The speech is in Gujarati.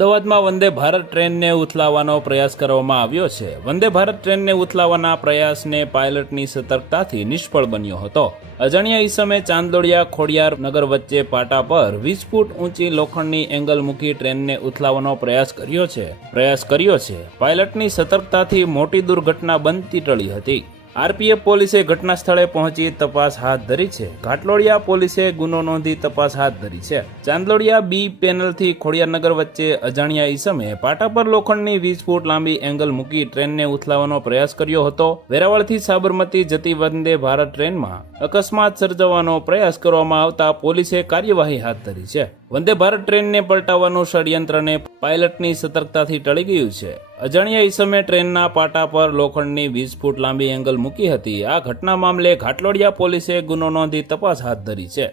અમદાવાદમાં વંદે ભારત ટ્રેનને ઉથલાવવાનો પ્રયાસ કરવામાં આવ્યો છે. વંદે ભારત ટ્રેનને ઉથલાવવાના પ્રયાસને પાયલટની સતર્કતાથી નિષ્ફળ બન્યો હતો. અજાણ્યા ઈસમે ચાંદલોડિયા ખોડિયાર નગર વચ્ચે પાટા પર 20 ફૂટ ઊંચી લોખંડની એંગલ મૂકી ટ્રેનને ઉથલાવવાનો પ્રયાસ કર્યો છે. પાયલટની સતર્કતાથી મોટી દુર્ઘટના બનતી ટળી હતી. આરપીએફ પોલીસે ઘટના સ્થળે પહોંચી તપાસ હાથ ધરી છે. ઘાટલોડિયા પોલીસે ગુનો નોંધી તપાસ હાથ ધરી છે. ચાંદલોડિયા બી પેનલથી ખોડિયારનગર વચ્ચે અજાણ્યા ઈસમે પાટા પર લોખંડની 20 ફૂટ લાંબી એંગલ મૂકી ટ્રેનને ઉથલાવવાનો પ્રયાસ કર્યો હતો. વેરાવળથી સાબરમતી જતી વંદે ભારત ટ્રેનમાં અકસ્માત સર્જવાનો પ્રયાસ કરવામાં આવતા પોલીસે કાર્યવાહી હાથ ધરી છે. વંદે ભારત ટ્રેનને પલટાવવાનું ષડયંત્રને પાયલટની સતર્કતાથી ટળી ગયું છે. અજાણ્યા ઈસમે ટ્રેનના પાટા પર લોખંડની 20 ફૂટ લાંબી એંગલ મૂકી હતી. આ ઘટના મામલે ઘાટલોડિયા પોલીસે ગુનો નોંધી તપાસ હાથ ધરી છે.